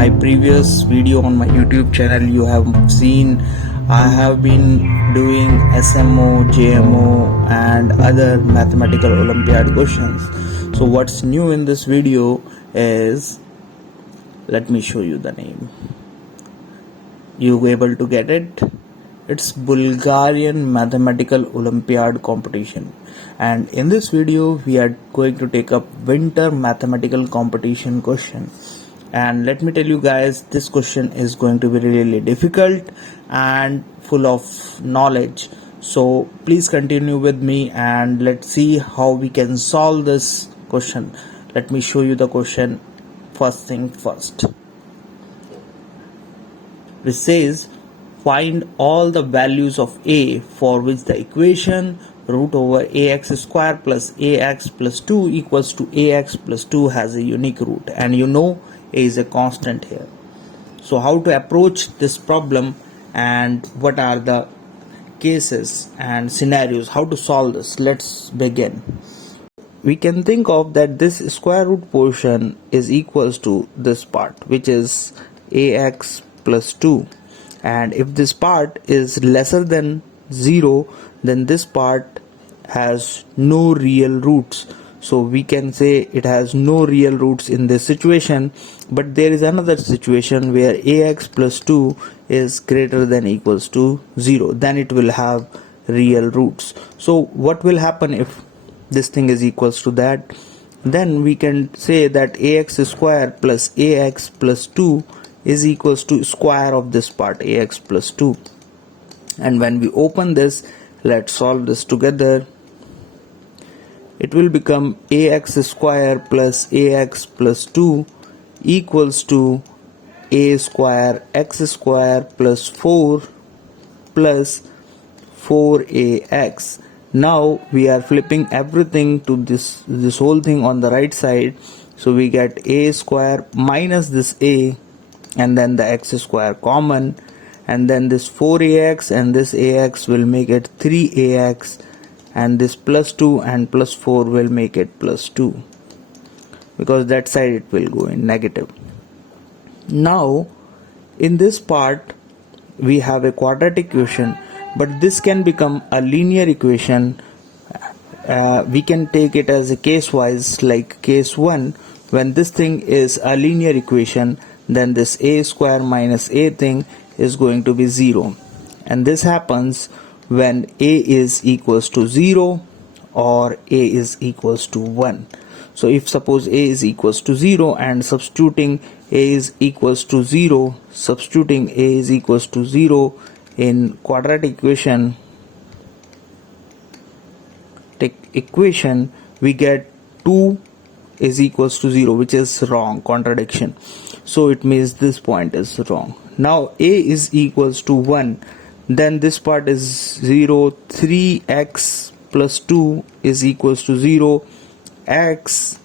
my previous video on my YouTube channel, you have seen I have been doing SMO, JMO and other mathematical Olympiad questions. So what's new in this video is, let me show you the name. You able to get it? It's Bulgarian Mathematical Olympiad competition, and in this video we are going to take up winter mathematical competition question. And let me tell you guys, this question is going to be really difficult and full of knowledge, so please continue with me and let's see how we can solve this question. Let me show you the question. First thing first, which says find all the values of a for which the equation root over ax square plus ax plus 2 equals to ax plus 2 has a unique root, and you know a is a constant here. So how to approach this problem and what are the cases and scenarios, how to solve this? Let's begin. We can think of that this square root portion is equals to this part, which is ax plus 2, and if this part is lesser than 0, then this part has no real roots. So we can say it has no real roots in this situation. But there is another situation where ax plus 2 is greater than equals to 0, then it will have real roots. So what will happen if this thing is equals to that? Then we can say that ax square plus ax plus 2 is equals to square of this part ax plus 2, and when we open this, let's solve this together. It will become ax square plus ax plus 2 equals to a square x square plus 4 plus 4ax. Now we are flipping everything to this whole thing on the right side, so we get a square minus this a and then the x square common, and then this 4ax and this ax will make it 3ax, and this plus 2 and plus 4 will make it plus 2, because that side it will go in negative. Now in this part we have a quadratic equation, but this can become a linear equation. We can take it as a case wise, like case 1, when this thing is a linear equation, then this a square minus a thing is going to be 0, and this happens when a is equals to 0 or a is equals to 1. So if suppose a is equals to 0 and substituting a is equals to 0, substituting a is equals to 0 in quadratic equation, we get 2 is equals to 0, which is wrong, contradiction. So it means this point is wrong. Now a is equals to 1, then this part is 0, 3x plus 2 is equals to 0, x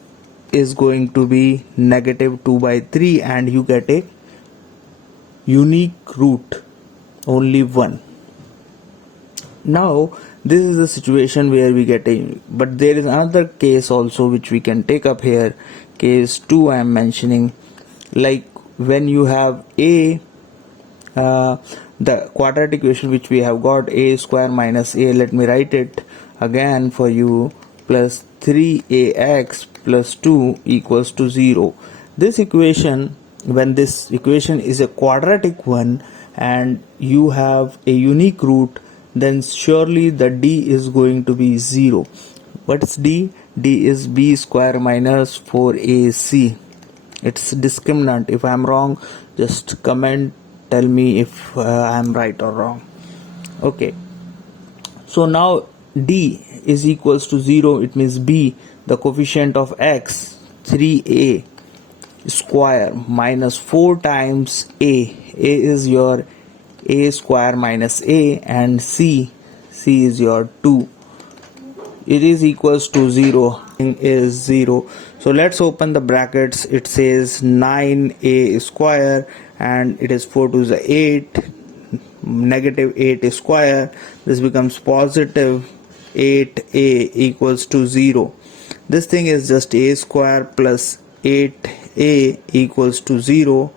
is going to be negative 2 by 3, and you get a unique root, only 1. Now this is the situation where we get a, but there is another case also which we can take up here. Case 2 I am mentioning, like when you have a the quadratic equation which we have got, a square minus a, let me write it again for you, plus 3ax plus 2 equals to 0. This equation, when this equation is a quadratic one and you have a unique root, then surely the d is going to be 0. What's d? D is b square minus 4ac. It's discriminant. If I am wrong, just comment, tell me if I am right or wrong. Okay, so now d is equals to 0, it means b, the coefficient of x, 3a square minus 4 times a is your a square minus a, and c is your 2. It is equals to 0, is 0. So let's open the brackets. It says 9a square and it is 4 to the 8, negative 8 square. This becomes positive 8a equals to 0. This thing is just a square plus 8a equals to 0.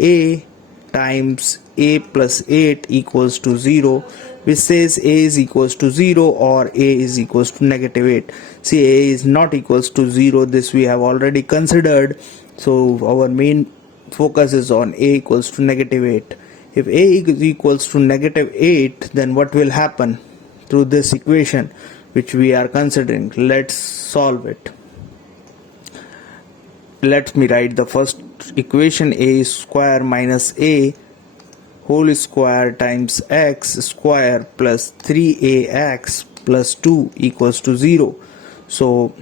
a times a plus 8 equals to 0, which says a is equals to 0 or a is equals to negative 8. See, a is not equals to 0. This we have already considered. So our main focus is on a equals to negative 8. If a is equals to negative 8, then what will happen through this equation which we are considering? Let's solve it. Let me write the first equation. A square minus a whole square times x square plus 3ax plus 2 equals to 0. So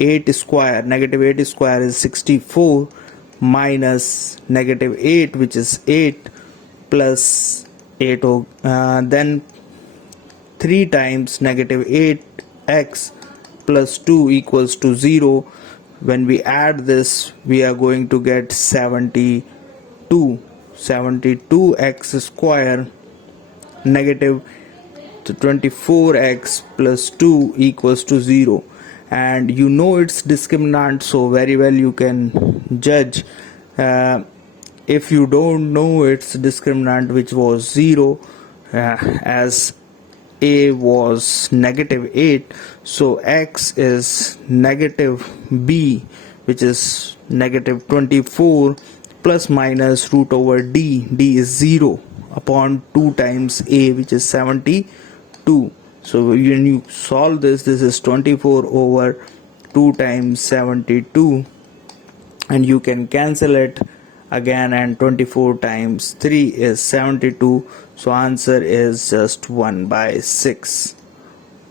8 square, negative 8 square is 64 minus negative 8, which is 8, plus 8, then 3 times negative 8x plus 2 equals to 0. When we add this, we are going to get 72. 72x square negative 24x plus 2 equals to 0. And you know its discriminant, so very well you can judge. If you don't know its discriminant, which was 0, as a was negative 8, so x is negative b, which is negative 24, plus minus root over d. D is 0 upon 2 times a, which is 72. So when you solve this, this is 24 over 2 times 72, and you can cancel it again, and 24 times 3 is 72. So answer is just 1 by 6.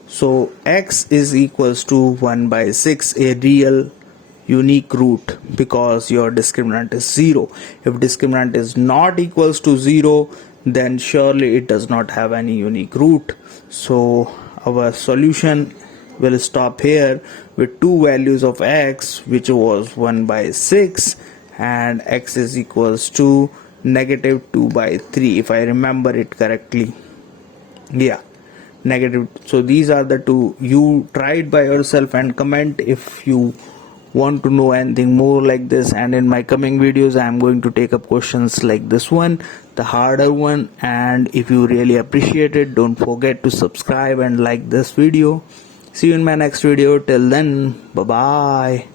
So x is equals to 1 by 6, a real unique root, because your discriminant is 0. If discriminant is not equals to 0, then surely it does not have any unique root. So our solution will stop here with two values of x, which was 1 by 6 and x is equals to negative 2 by 3, if I remember it correctly. Yeah, negative. So these are the two. You try it by yourself and comment if you want to know anything more like this, and in my coming videos I am going to take up questions like this one, the harder one. And if you really appreciate it, don't forget to subscribe and like this video. See you in my next video. Till then, bye bye.